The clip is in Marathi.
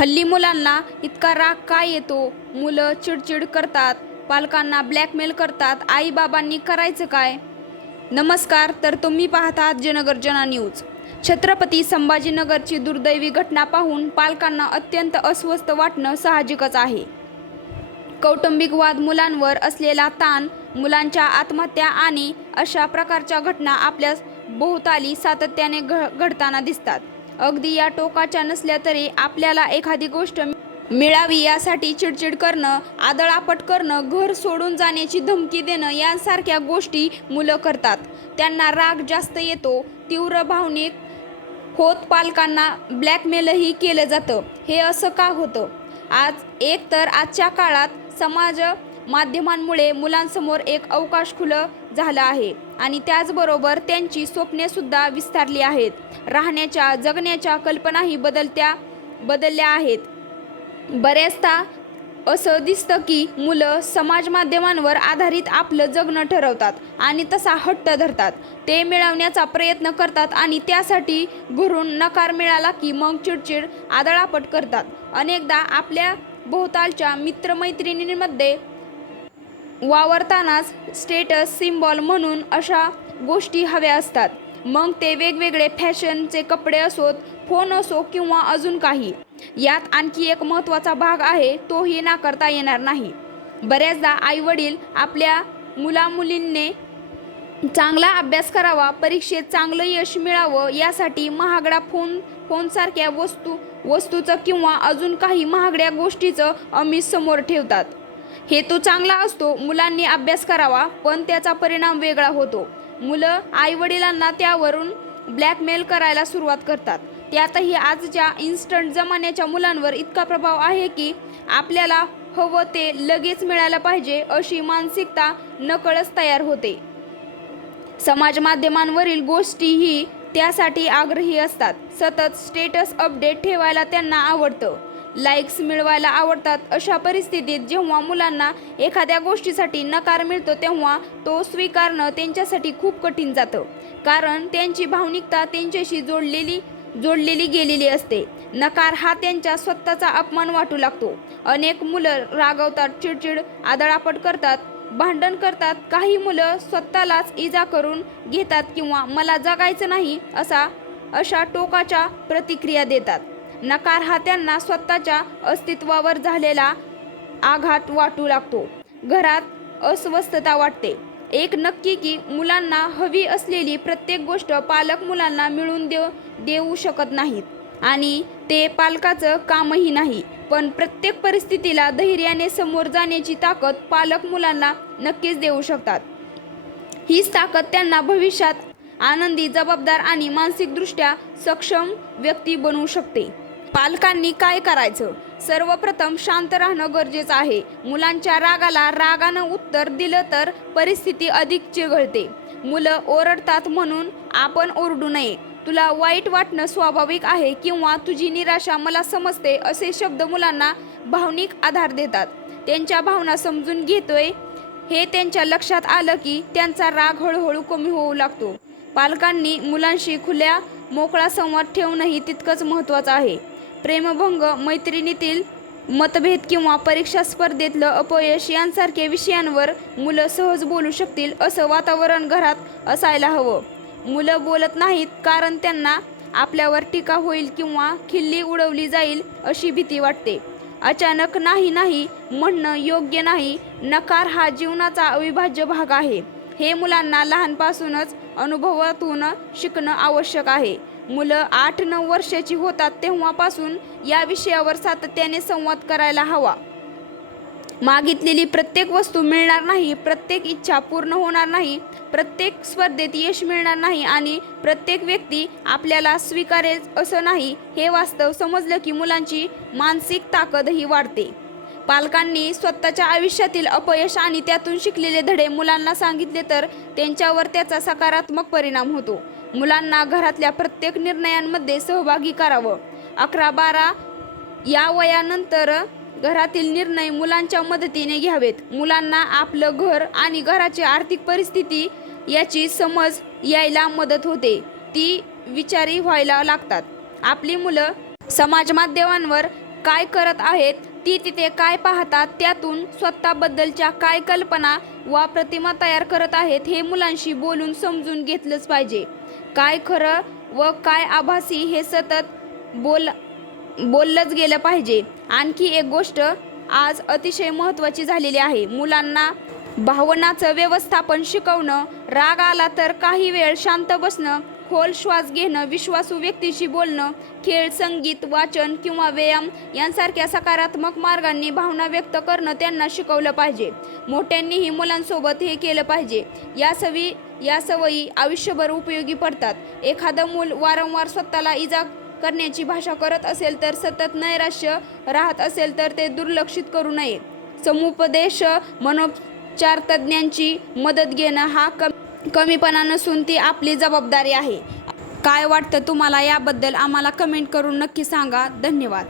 हल्ली मुलांना इतका राग का येतो? मुलं चिडचिड करतात, पालकांना ब्लॅकमेल करतात. आई-बाबांनी करायचं काय? नमस्कार, तर तुम्ही पाहतात जनगर्जना न्यूज. छत्रपती संभाजीनगरची दुर्दैवी घटना पाहून पालकांना अत्यंत अस्वस्थ वाटणं साहजिकच आहे. कौटुंबिक वाद, मुलांवर असलेला ताण, मुलांच्या आत्महत्या आणि अशा प्रकारच्या घटना आपल्या भोवताली सातत्याने घडताना दिसतात. अगदी या टोकाच्या नसल्या तरी आपल्याला एखादी गोष्ट मिळावी यासाठी चिडचिड करणं, आदळआपट करणं, घर सोडून जाण्याची धमकी देणं यांसारख्या गोष्टी मुलं करतात. त्यांना राग जास्त येतो, तीव्र भावनिक होत पालकांना ब्लॅकमेलही केलं जातं. हे असं का होतं? एकतर आजच्या काळात समाज माध्यमांमुळे मुलांसमोर एक अवकाश खुलं झालं आहे आणि त्याचबरोबर त्यांची स्वप्नेसुद्धा विस्तारली आहेत. राहण्याच्या, जगण्याच्या कल्पनाही बदलल्या आहेत. बऱ्याचदा असं दिसतं की मुलं समाज माध्यमांवर आधारित आपलं जगणं ठरवतात आणि तसा हट्ट धरतात. ते मिळवण्याचा प्रयत्न करतात आणि त्यासाठी घरून नकार मिळाला की मग चिडचिड, आदळआपट करतात. अनेकदा आपल्या भोवतालच्या मित्रमैत्रिणींमध्ये वावरतानाच स्टेटस सिम्बॉल म्हणून अशा गोष्टी हव्या असतात. मग ते वेगवेगळे फॅशनचे कपडे असोत, फोन असो किंवा अजून काही. यात आणखी एक महत्त्वाचा भाग आहे, तोही नाकारता येणार नाही. बऱ्याचदा आईवडील आपल्या मुलामुलींनी चांगला अभ्यास करावा, परीक्षेत चांगलं यश मिळावं यासाठी महागडा फोनसारख्या वस्तूचं किंवा अजून काही महागड्या गोष्टीचं आमिष समोर ठेवतात. हेतू चांगला असतो, मुलांनी अभ्यास करावा, पण त्याचा परिणाम वेगळा होतो. मुलं आईवडिलांना त्यावरून ब्लॅकमेल करायला सुरुवात करतात. त्यातही आजच्या इन्स्टंट जमान्याच्या मुलांवर इतका प्रभाव आहे की आपल्याला हवं ते लगेच मिळालं पाहिजे अशी मानसिकता नकळत तयार होते. समाज माध्यमांवरील गोष्टीही त्यासाठी आग्रही असतात. सतत स्टेटस अपडेट ठेवायला त्यांना आवडतं, लाईक्स मिळवायला आवडतात. अशा परिस्थितीत जेव्हा मुलांना एखाद्या गोष्टीसाठी नकार मिळतो तेव्हा तो स्वीकारणं त्यांच्यासाठी खूप कठीण जातं. कारण त्यांची भावनिकता त्यांच्याशी जोडलेली गेलेली असते. नकार हा त्यांच्या स्वतःचा अपमान वाटू लागतो. अनेक मुलं रागावतात, चिडचिड, आदळआपट करतात, भांडण करतात. काही मुलं स्वतःलाच इजा करून घेतात किंवा मला जगायचं नाही अशा टोकाच्या प्रतिक्रिया देतात. नकार हा त्यांना स्वतःच्या अस्तित्वावर झालेला आघात वाटू लागतो. घरात अस्वस्थता वाटते. एक नक्की की मुलांना हवी असलेली प्रत्येक गोष्ट पालक मुलांना मिळवून देऊ शकत नाहीत आणि ते पालकाचं कामही नाही. पण प्रत्येक परिस्थितीला धैर्याने समोर जाण्याची ताकद पालक मुलांना नक्कीच देऊ शकतात. हीच ताकद त्यांना भविष्यात आनंदी, जबाबदार आणि मानसिकदृष्ट्या सक्षम व्यक्ती बनवू शकते. पालकांनी काय करायचं? सर्वप्रथम शांत राहणं गरजेचं आहे. मुलांच्या रागाला रागानं उत्तर दिलं तर परिस्थिती अधिक चिघळते. मुलं ओरडतात म्हणून आपण ओरडू नये. तुला वाईट वाटणं स्वाभाविक आहे किंवा तुझी निराशा मला समजते असे शब्द मुलांना भावनिक आधार देतात. त्यांच्या भावना समजून घेतोय हे त्यांच्या लक्षात आलं की त्यांचा राग हळूहळू कमी होऊ लागतो. पालकांनी मुलांशी खुल्या मोकळा संवाद ठेवणंही तितकंच महत्त्वाचं आहे. प्रेमभंग, मैत्रिणीतील मतभेद किंवा परीक्षा स्पर्धेतलं अपयश यांसारख्या विषयांवर मुलं सहज बोलू शकतील असं वातावरण घरात असायला हवं. मुलं बोलत नाहीत कारण त्यांना आपल्यावर टीका होईल किंवा खिल्ली उडवली जाईल अशी भीती वाटते. अचानक नाही म्हणणं योग्य नाही. नकार हा जीवनाचा अविभाज्य भाग आहे. हे मुलांना लहानपासूनच अनुभवातून शिकणं आवश्यक आहे. मुलं 8-9 वर्षाची होतात तेव्हापासून या विषयावर सातत्याने संवाद करायला हवा. मागितलेली प्रत्येक वस्तू मिळणार नाही, प्रत्येक इच्छा पूर्ण होणार नाही, प्रत्येक स्पर्धेत यश मिळणार नाही आणि प्रत्येक व्यक्ती आपल्याला स्वीकारेल असं नाही. हे वास्तव समजलं की मुलांची मानसिक ताकदही वाढते. पालकांनी स्वतःच्या आयुष्यातील अपयश आणि त्यातून शिकलेले धडे मुलांना सांगितले तर त्यांच्यावर त्याचा सकारात्मक परिणाम होतो. मुलांना घरातल्या प्रत्येक निर्णयांमध्ये सहभागी करावं. 11-12 या वयानंतर घरातील निर्णय मुलांच्या मदतीने घ्यावेत. मुलांना आपलं घर आणि घराची आर्थिक परिस्थिती याची समज यायला मदत होते. ती विचारी व्हायला लागतात. आपली मुलं समाज माध्यमांवर काय करत आहेत, ती तिथे काय पाहतात, त्यातून स्वतःबद्दलच्या काय कल्पना वा प्रतिमा तयार करत आहेत हे मुलांशी बोलून समजून घेतलंच पाहिजे. काय खरं व काय आभासी हे सतत बोललंच गेलं पाहिजे. आणखी एक गोष्ट आज अतिशय महत्त्वाची झालेली आहे. मुलांना भावनांचं व्यवस्थापन शिकवणं, राग आला तर काही वेळ शांत बसणं, खोल श्वास घेणं, विश्वासू व्यक्तीशी बोलणं, खेळ, संगीत, वाचन किंवा व्यायाम यांसारख्या सकारात्मक मार्गांनी भावना व्यक्त करणं त्यांना शिकवलं पाहिजे. मोठ्यांनीही मुलांसोबत हे केलं पाहिजे. या सवयी आयुष्यभर उपयोगी पडतात. एखादं मूल वारंवार स्वतःला इजा करण्याची भाषा करत असेल तर, सतत नैराश्य राहत असेल तर ते दुर्लक्षित करू नये. समुपदेश मनोपचारतज्ञांची मदत घेणं हा कमीपणा नसून ती आपली जबाबदारी आहे. काय वाटतं तुम्हाला याबद्दल आम्हाला कमेंट करून नक्की सांगा. धन्यवाद.